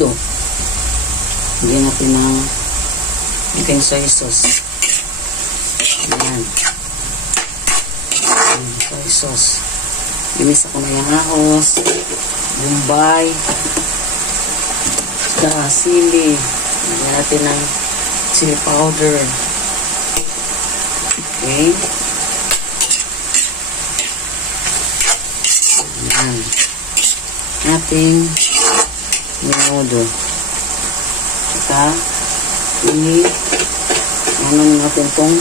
menudo. Lagyan natin ng ating soy sauce. Ayan. Soy sauce. Ginis ako na yung ahos, bombay, sili. Lagyan natin ng chili powder. Okay. Ayan. Ating menudo. Saka, ano natin itong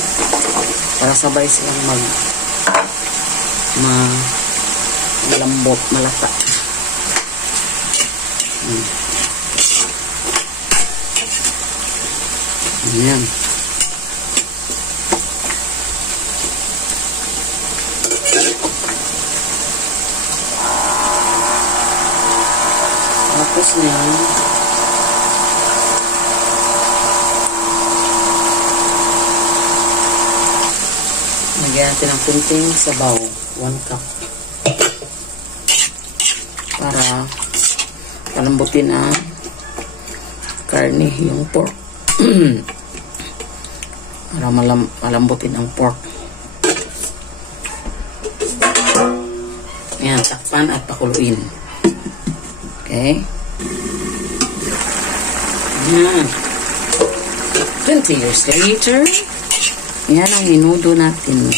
para sabay silang malambot, malata. Ayan. Tapos na lagyan natin ng kunting sabaw, 1 cup, para palambutin ang karne, yung pork. Para malambutin ang pork. Ayan, takpan at pakuluin. Okay. Ayan. 20 years later, yan ang menudo natin.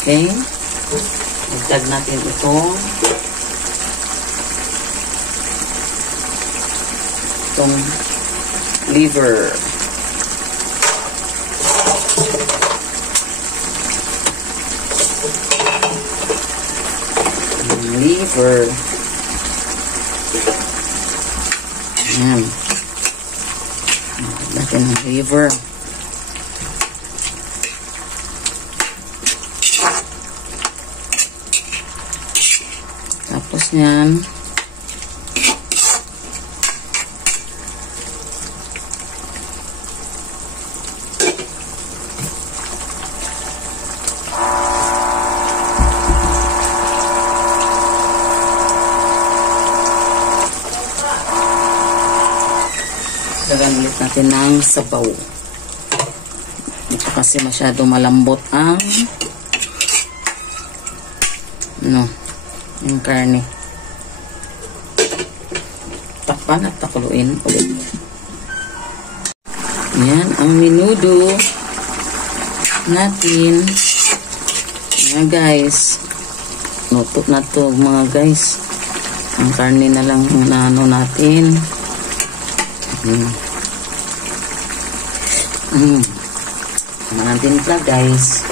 Okay. Dagdag natin itong liver. Liver. Ayan. Natin ang liver. Tapos yan, lagyan ulit natin ng sabaw. Ito kasi masyado malambot ang yung karne. Takpan at pakuluin ulit. Yan ang menudo natin. Ayan guys, luto na to mga guys. Ang karne na lang na natin. Natin pala guys.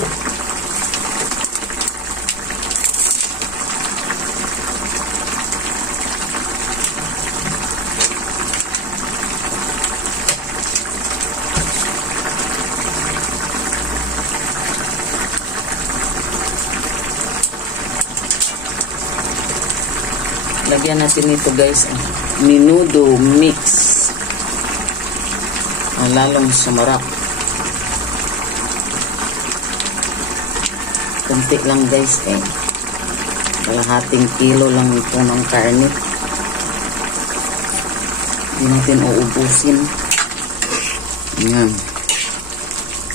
Lagyan natin ito guys, menudo mix. Lalong sumarap. Kunti lang guys kalahating kilo lang ito ng karne. Hindi natin uubusin. Ayan.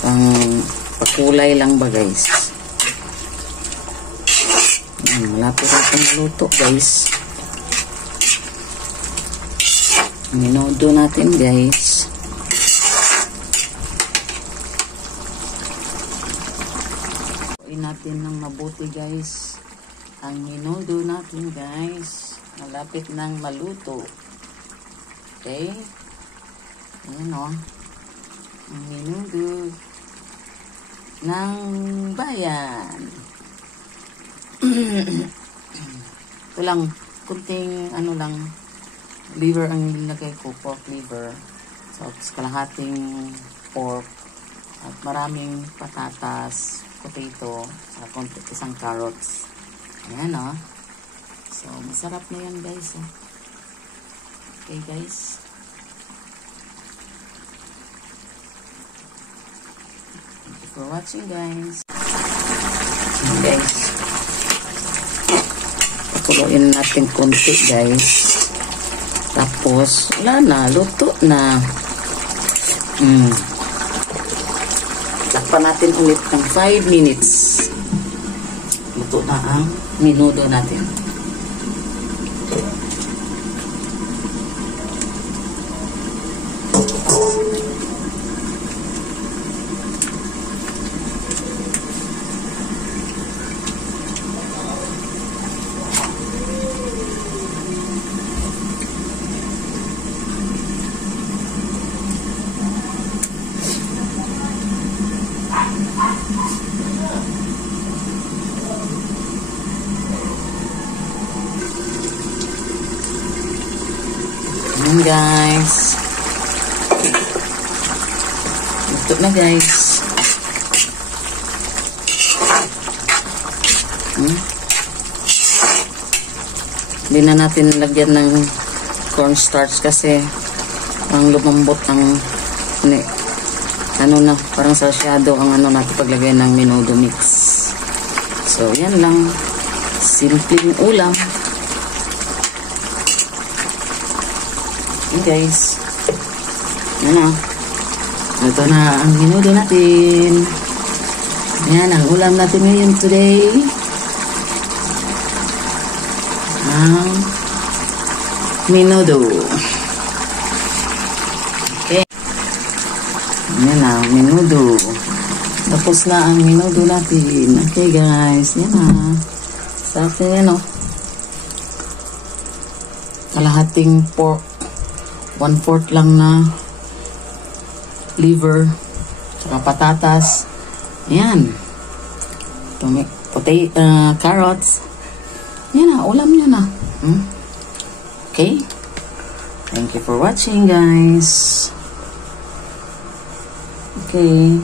Pang pakulay lang ba guys. Ayan, malapit na itong maluto guys. Menudo natin guys. Natin ng mabuti guys ang menudo natin guys, malapit nang maluto. Okay, ayan o ang menudo ng bayan. Ito lang, kunting liver ang nilagay ko, pork liver, so kalahating pork at maraming patatas, potato, saka isang carrots. Ayan o. So, masarap na yan guys. Okay guys. Thank you for watching guys. Okay guys. Pakuluin natin konti, guys. Tapos, wala na. Luto na. Takpan natin ulit ng 5 minutes. Luto na ang menudo natin. Ayan, guys. Luto na, guys. Hindi na natin lagyan ng cornstarch kasi ang lumambot ang ano na, parang sasyado ang ano natin paglagay ng menudo mix. So, yan lang. Simpleng ulam. Okay, guys. Yan na. Ito na ang menudo natin. Yan ang ulam natin ngayon today. Ang menudo. Okay. Yan na, menudo. Tapos na ang menudo natin. Okay, guys. Yan na. Sarap na yan, oh. Kalahating pork. 1/4 lang na liver. Saka patatas. Ayan. Carrots. Yan na. Ulam nyo na. Okay. Thank you for watching, guys. Okay.